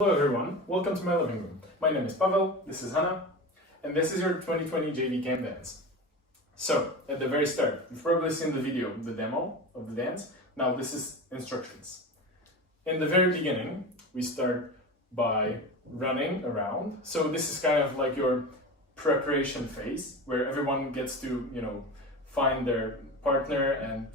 Hello everyone, welcome to my living room. My name is Pavel, this is Hannah, and this is your 2020 JV Camp dance. So, at the very start, you've probably seen the video, the demo of the dance. Now this is instructions. In the very beginning, we start by running around. So this is kind of like your preparation phase, where everyone gets to, find their partner and,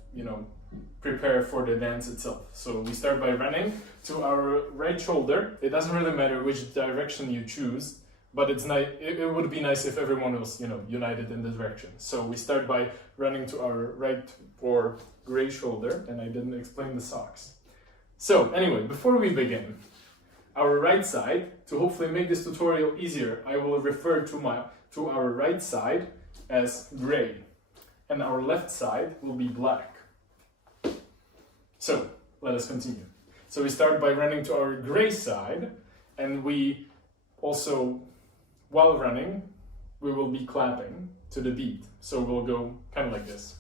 prepare for the dance itself. So we start by running to our right shoulder. It doesn't really matter which direction you choose, but it's nice. It would be nice if everyone was, united in the direction. So we start by running to our right or gray shoulder, and I didn't explain the socks. So anyway, before we begin, our right side, to hopefully make this tutorial easier, I will refer to our right side as gray, and our left side will be black. So let us continue. So we start by running to our gray side, and we also, while running, we will be clapping to the beat. So we'll go kind of like this.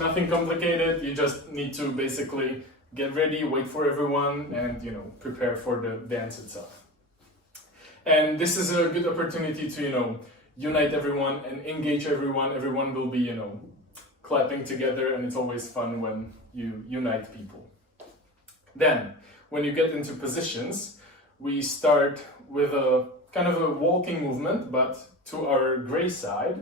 Nothing complicated, you just need to basically get ready, wait for everyone, and prepare for the dance itself. And this is a good opportunity to unite everyone and engage everyone. Everyone will be clapping together, and it's always fun when you unite people. Then, when you get into positions, we start with a kind of a walking movement, but to our gray side,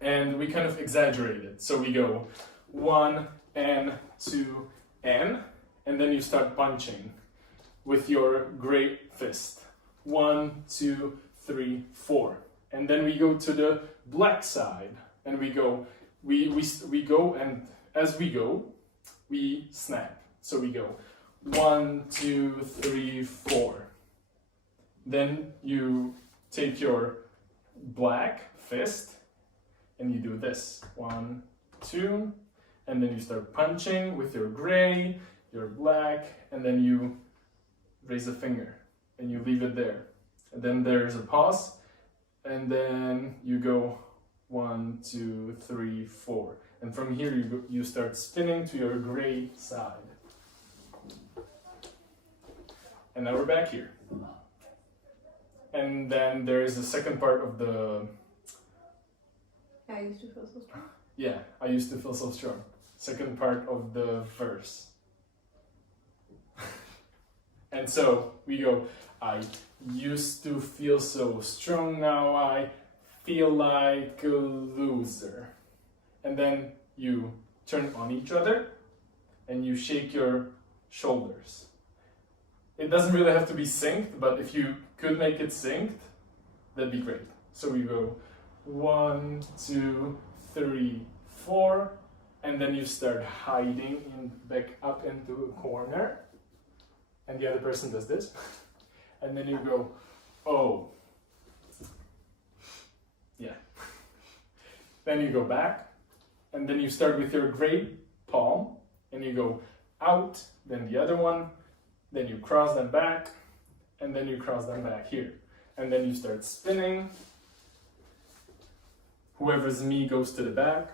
and we kind of exaggerate it. So we go 1 and 2 and then you start punching with your gray fist. 1, 2, 3, 4. And then we go to the black side, and we go, we go, and as we go, we snap. So we go 1, 2, 3, 4. Then you take your black fist and you do this. 1, 2, and then you start punching with your gray, your black, and then you raise a finger and you leave it there. And then there's a pause, and then you go 1, 2, 3, 4. And from here you start spinning to your gray side. And now we're back here. And then there is the second part of the... I used to feel so strong. Yeah, I used to feel so strong. Second part of the verse. And so we go, I used to feel so strong, now I feel like a loser. And then you turn on each other and you shake your shoulders. It doesn't really have to be synced, but if you could make it synced, that'd be great. So we go 1, 2, 3, 4, and then you start hiding back up into a corner, and the other person does this, and then you go, oh, yeah. Then you go back, and then you start with your gray palm, and you go out, then the other one, then you cross them back, and then you cross them back here. And then you start spinning. Whoever's me goes to the back,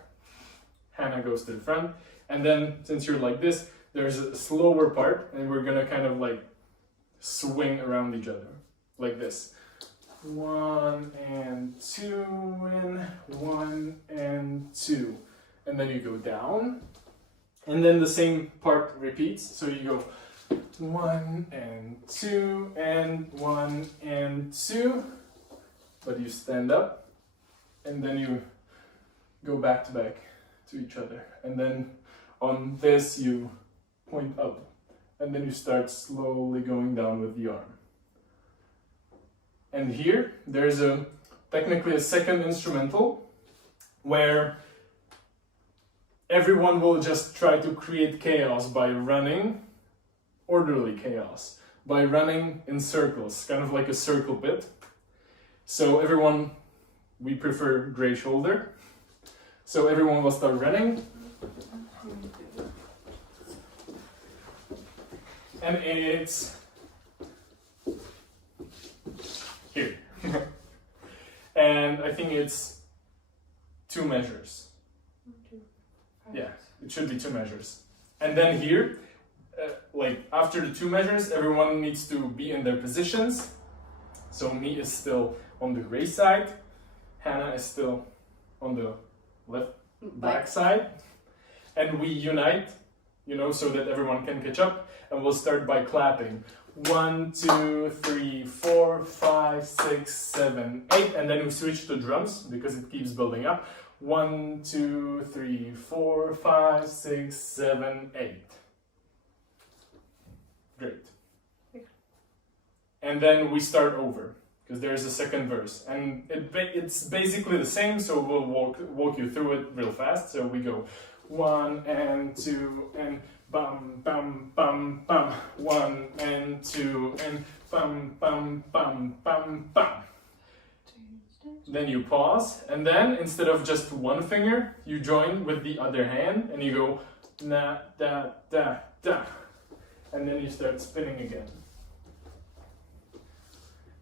Hannah goes to the front, and then since you're like this, there's a slower part, and we're gonna kind of like swing around each other, like this. 1 and 2, and 1 and 2. And then you go down, and then the same part repeats, so you go 1 and 2, and 1 and 2, but you stand up, and then you go back to each other, and then on this you point up, and then you start slowly going down with the arm. And here there's technically a second instrumental where everyone will just try to create chaos by running, orderly chaos, by running in circles, kind of like a circle pit. So everyone, we prefer gray shoulder. So everyone will start running. And it's here. And I think it's 2 measures. Yeah, it should be 2 measures. And then here, like after the 2 measures, everyone needs to be in their positions. So me is still on the gray side, Hannah is still on the left black side, and we unite, you know, so that everyone can catch up, and we'll start by clapping. 1, 2, 3, 4, 5, 6, 7, 8, and then we switch to drums because it keeps building up. 1, 2, 3, 4, 5, 6, 7, 8. Great. And then we start over because there's a second verse, and it's basically the same. So we'll walk you through it real fast. So we go 1 and 2 and bum bum bum bum. 1 and 2 and bum bum bum bum bum. Then you pause, and then instead of just one finger, you join with the other hand, and you go na da da da, and then you start spinning again.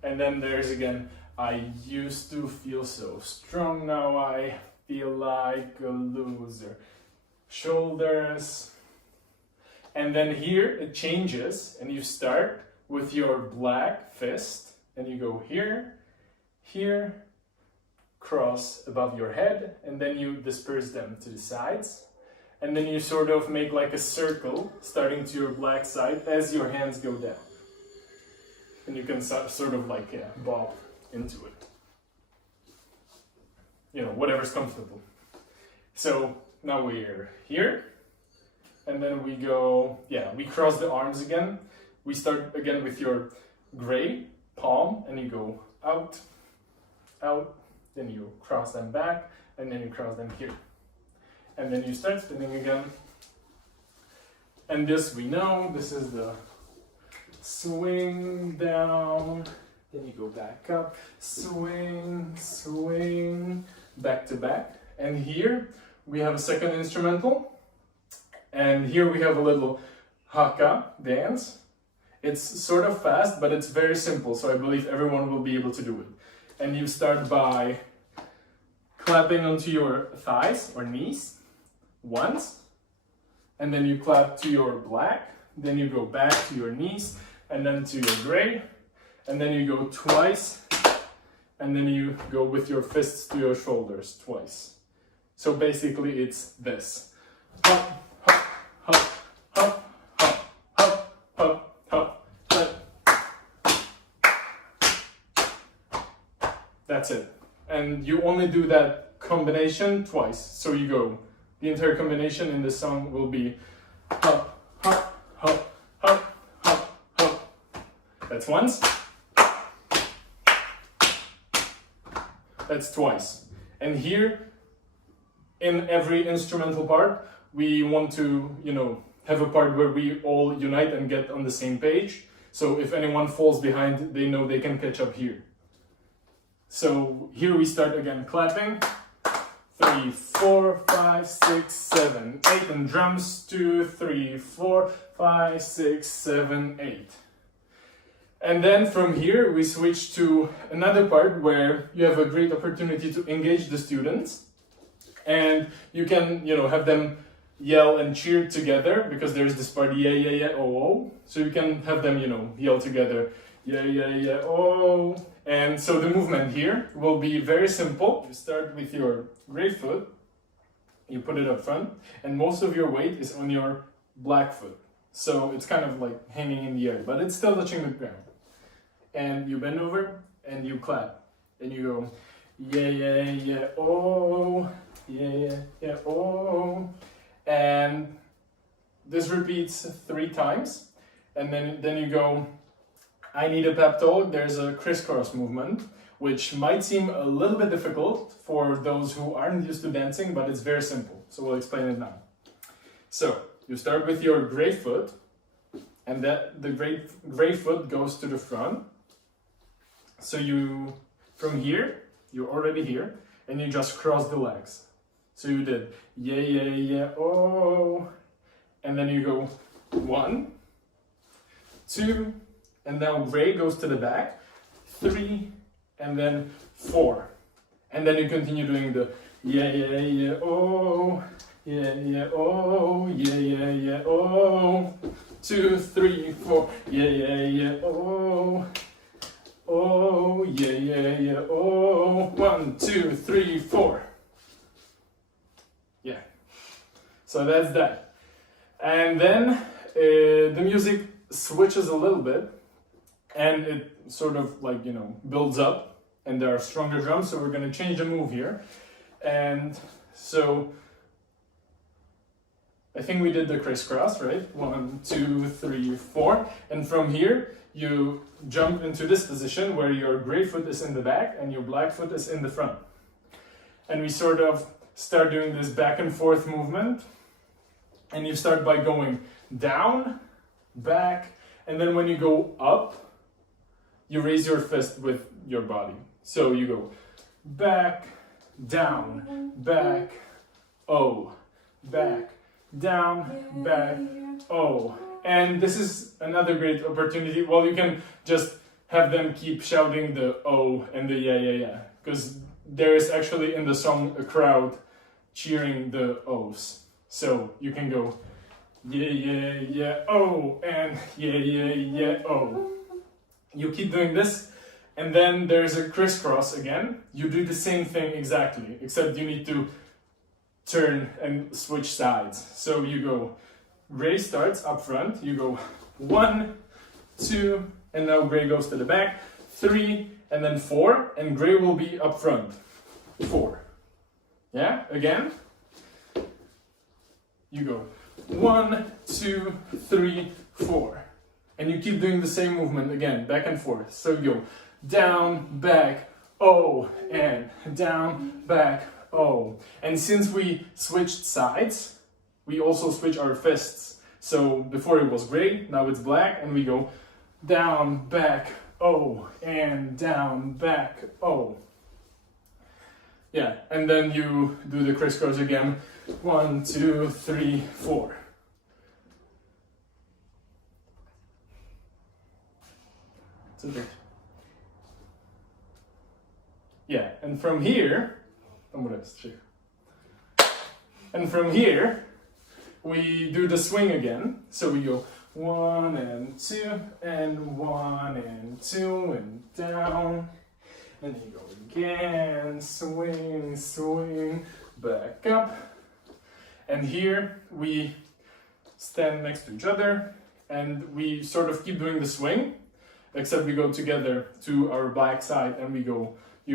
And then there's again, I used to feel so strong, now I feel like a loser. Shoulders. And then here it changes, and you start with your black fist, and you go here, here, cross above your head, and then you disperse them to the sides. And then you sort of make like a circle starting to your black side as your hands go down. And you can sort of like bob into it. You know, whatever's comfortable. So now we're here. And then we go, we cross the arms again. We start again with your gray palm, and you go out, out, then you cross them back, and then you cross them here. And then you start spinning again. And this we know, this is the swing down, then you go back up, swing, swing, back to back. And here we have a second instrumental. And here we have a little haka dance. It's sort of fast, but it's very simple, so I believe everyone will be able to do it. And you start by clapping onto your thighs or knees once, and then you clap to your black, then you go back to your knees, and then to your gray, and then you go twice, and then you go with your fists to your shoulders twice. So basically it's this. Hop, hop, hop, hop, hop, hop, hop, hop, that's it. And you only do that combination twice. So you go, the entire combination in this song will be hop, hop, hop, hop, hop, hop. That's once. That's twice. And here, in every instrumental part, we want to, have a part where we all unite and get on the same page. So if anyone falls behind, they know they can catch up here. So here we start again clapping. 3, 4, 5, 6, 7, 8, and drums 2, 3, 4, 5, 6, 7, 8. And then from here we switch to another part where you have a great opportunity to engage the students, and you can, have them yell and cheer together because there's this part yeah, yeah, yeah, oh, oh. So you can have them, yell together yeah, yeah, yeah, oh. And so the movement here will be very simple. You start with your gray foot, you put it up front, and most of your weight is on your black foot. So it's kind of like hanging in the air, but it's still touching the ground. And you bend over and you clap. And you go, yeah, yeah, yeah, oh, yeah, yeah, yeah, oh. And this repeats 3 times. And then you go, I need a pep talk. There's a crisscross movement, which might seem a little bit difficult for those who aren't used to dancing, but it's very simple. So we'll explain it now. So you start with your gray foot, and the gray foot goes to the front. So from here, you're already here, and you just cross the legs. So you did yeah, yeah, yeah, oh, and then you go 1, 2, and now gray goes to the back, 3, and then 4. And then you continue doing the yeah, yeah, yeah, oh, yeah, yeah, oh, yeah, yeah, yeah, oh. 2, 3, 4, yeah, yeah, yeah, oh. Oh, yeah, yeah, yeah, oh. 1, 2, 3, 4. Yeah. So that's that. And then the music switches a little bit and it sort of like, you know, builds up and there are stronger drums. So we're going to change the move here. And so I think we did the crisscross, right? 1, 2, 3, 4. And from here, you jump into this position where your gray foot is in the back and your black foot is in the front. And we sort of start doing this back and forth movement. And you start by going down, back, and then when you go up, you raise your fist with your body. So you go back, down, back, oh, back, down, back, oh. And this is another great opportunity. Well, you can just have them keep shouting the oh and the yeah, yeah, yeah. Because there is actually in the song a crowd cheering the ohs. So you can go yeah, yeah, yeah, oh, and yeah, yeah, yeah, oh. You keep doing this, and then there's a crisscross again. You do the same thing exactly, except you need to turn and switch sides. So you go, gray starts up front, you go 1, 2, and now gray goes to the back, 3, and then 4, and gray will be up front, 4. Yeah, again. You go 1, 2, 3, 4. And you keep doing the same movement again, back and forth. So you go down, back, oh, and down, back, oh. And since we switched sides, we also switch our fists. So before it was gray, now it's black, and we go down, back, oh, and down, back, oh. Yeah, and then you do the crisscross again. 1, 2, 3, 4. Yeah, and from here, we do the swing again. So we go 1 and 2 and 1 and 2 and down. And then you go again, swing, swing, back up. And here we stand next to each other and we sort of keep doing the swing, except we go together to our back side and you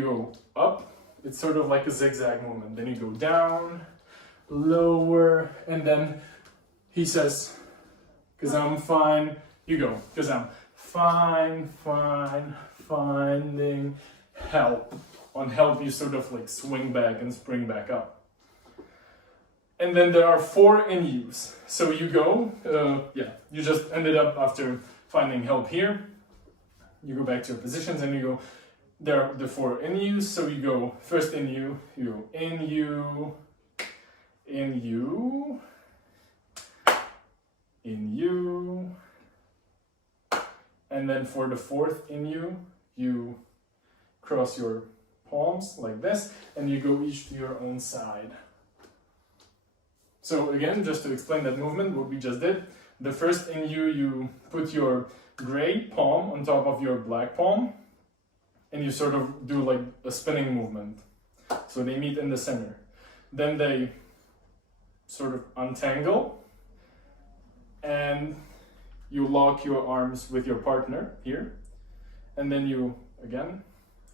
go up. It's sort of like a zigzag movement. Then you go down, lower, and then he says, 'cause I'm fine, you go, 'cause I'm fine, finding help. On help, you sort of like swing back and spring back up. And then there are 4 in use. So you go, you just ended up after finding help here. You go back to your positions and you go, there are the 4 in use. So you go first in you go in you, in you, in you. And then for the 4th in you, you cross your palms like this and you go each to your own side. So again, just to explain that movement, what we just did, the first in you, you put your gray palm on top of your black palm and you sort of do like a spinning movement. So they meet in the center. Then they sort of untangle and you lock your arms with your partner here. And then you, again,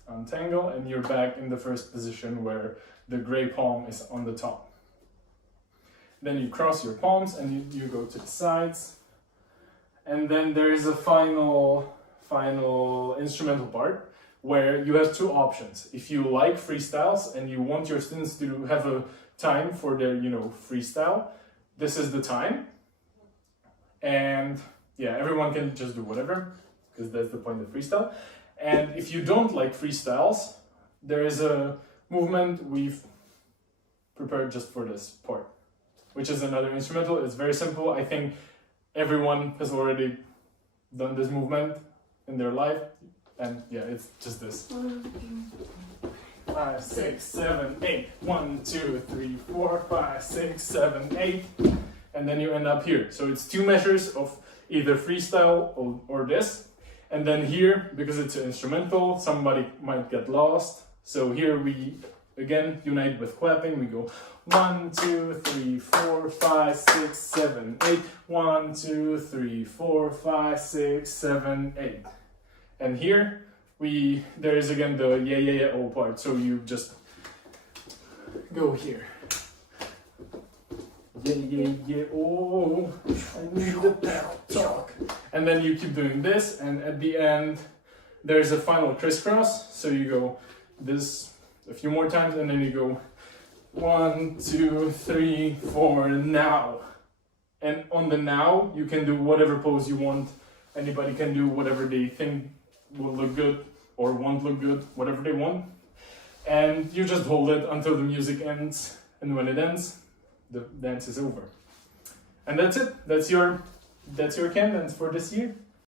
untangle and you're back in the first position where the gray palm is on the top. Then you cross your palms and you go to the sides. And then there is a final instrumental part where you have 2 options. If you like freestyles and you want your students to have a time for their, freestyle, this is the time. And yeah, everyone can just do whatever, because that's the point of freestyle. And if you don't like freestyles, there is a movement we've prepared just for this part, which is another instrumental. It's very simple. I think everyone has already done this movement in their life. And yeah, it's just this. 5, 6, 7, 8. 1, 2, 3, 4, 5, 6, 7, 8. And then you end up here. So it's two measures of either freestyle or this. And then here, because it's an instrumental, somebody might get lost. So here we again unite with clapping. We go 1, 2, 3, 4, 5, 6, 7, 8. 1, 2, 3, 4, 5, 6, 7, 8. And here there is again the yeah yeah yeah oh part. So you just go here. Yeah yeah yeah oh, I need a pep talk. And then you keep doing this, and at the end there's a final crisscross. So you go this a few more times, and then you go 1, 2, 3, 4 now. And on the now you can do whatever pose you want. Anybody can do whatever they think will look good or won't look good, whatever they want. And you just hold it until the music ends, and when it ends, the dance is over. And that's it. That's your can dance for this year.